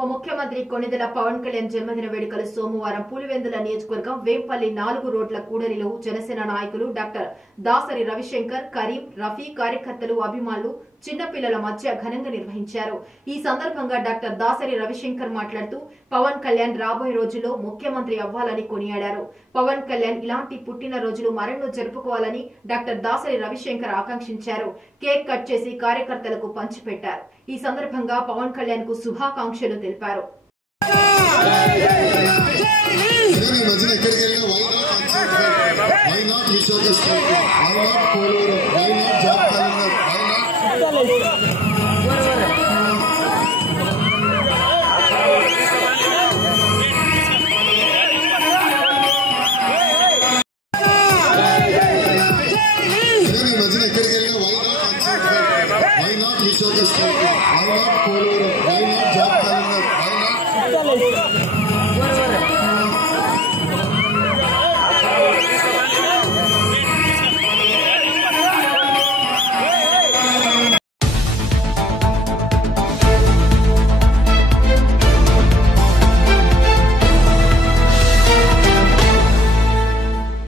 ఉప ముఖ్యమంత్రి కొణిదెల పవన్ కళ్యాణ్ జన్మదిన వేడుకలు సోమవారం పులివెందుల నియోజకవర్గం వేంపల్లి 4 రోడ్ల కూడలిలో జనసేన నాయకులు డాక్టర్ దాసరి రవిశంకర్, కరీం, రఫీ కార్యకర్తలు, అభిమానులు, చిన్నపిల్లల మధ్య ఘనంగా నిర్వహించారు. ఈ సందర్భంగా డాక్టర్ దాసరి రవిశంకర్ మాట్లాడుతూ పవన్ కళ్యాణ్ రాబోయే రోజుల్లో ముఖ్యమంత్రి అవ్వాలని కొనియాడారు. పవన్ కళ్యాణ్ ఇలాంటి పుట్టిన రోజులు మరెన్నో జరుపుకోవాలని డాక్టర్ దాసరి రవిశంకర్ ఆకాంక్షించారు. కేక్ కట్ చేసి కార్యకర్తలకు పంచిపెట్టారు. ఈ సందర్భంగా పవన్ కళ్యాణ్ కు శుభాకాంక్షలు తెలిపారు. Why not research this country? Why not follow? Why not job calendar? Why not?